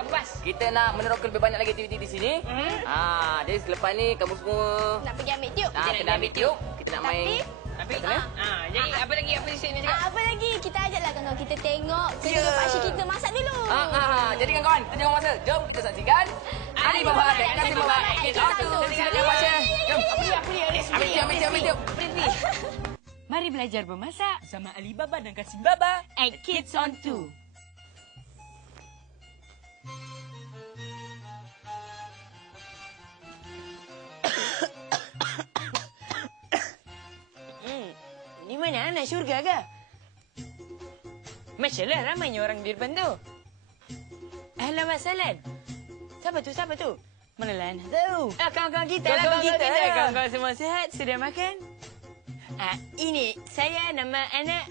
Buat apa, Bas? Kita nak meneroka lebih banyak lagi aktiviti di sini. Jadi selepas ni kamu semua Nak pergi ambil tiup. kita nak ambil tiup. Kita nak main. Tapi, jadi apa lagi? Apa sini cakap? Apa lagi? Kita ajaklah kawan-kawan kita tengok kedua pakcik kita masak dulu. Jadi kawan-kawan, kita jangan masa. Jom kita saksikan Alibaba dan Kassim Baba. Silakan pakcik. Jom. Ambil tiup. Mari belajar memasak sama Alibaba dan Kassim Baba at Kids on 2. Di mana anak syurga ke? Masya Allah, ramainya orang di depan tu. Alamak, Salan. Siapa tu? Mana lah anak tahu? Kawan-kawan kita. Kawan-kawan semua sihat? Sudah makan? Ini saya nama anak.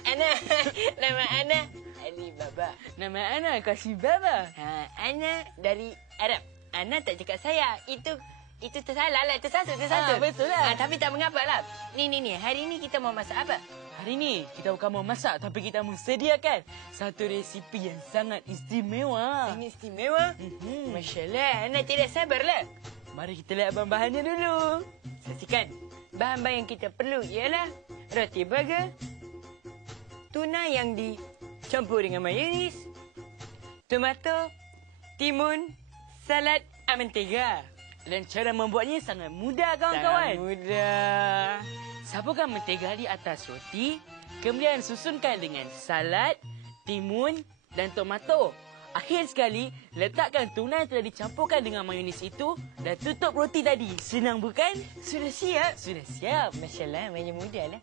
Nama anak Alibaba. Nama anak Kassim Baba. Anak dari Arab. Anak tak cakap saya. Itu tersalah lah. Tersasut. Betul lah. Tapi tak mengapa lah. Ni. Hari ni kita mau masak apa? Hari ni kita bukan mau masak tapi kita mau sediakan satu resipi yang sangat istimewa. Sangat istimewa? Masya Allah. Anak tidak sabar lah. Mari kita lihat bahan-bahannya dulu. Saksikan. Bahan-bahan yang kita perlu ialah roti burger, tuna yang dicampur dengan mayonis, tomato, timun, salad, mentega. Dan cara membuatnya sangat mudah, kawan-kawan. Sangat mudah. Saburkan mentega di atas roti, kemudian susunkan dengan salad, timun dan tomato. Akhir sekali, letakkan tuna yang telah dicampurkan dengan mayonis itu dan tutup roti tadi. Senang bukan? Sudah siap? Sudah siap. Masya Allah, banyak mudah lah.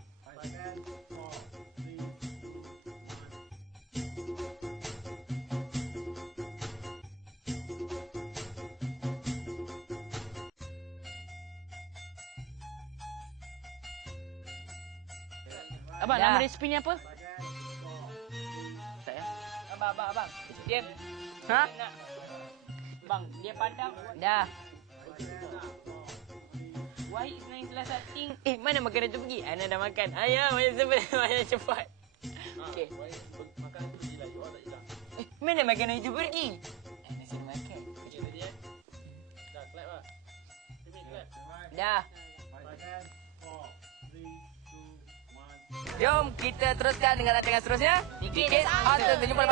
Abang, nama resipinya apa? Tak ya? Abang. Dia... Ha? Bang, dia pandang. Dah. Why is naik selasa ting? Mana makanan tu pergi? Ana dah makan. Ayah, banyak cepat. Okey. Makan tu je lah. You all tak je lah. Mana makanan itu pergi? Ana sudah makan. Okey, ready eh? Dah, clap lah. Clap. Dah. Makan. 4, 3, 2, 1. Jom kita teruskan dengan rancangan seterusnya. Dikit atau jumpa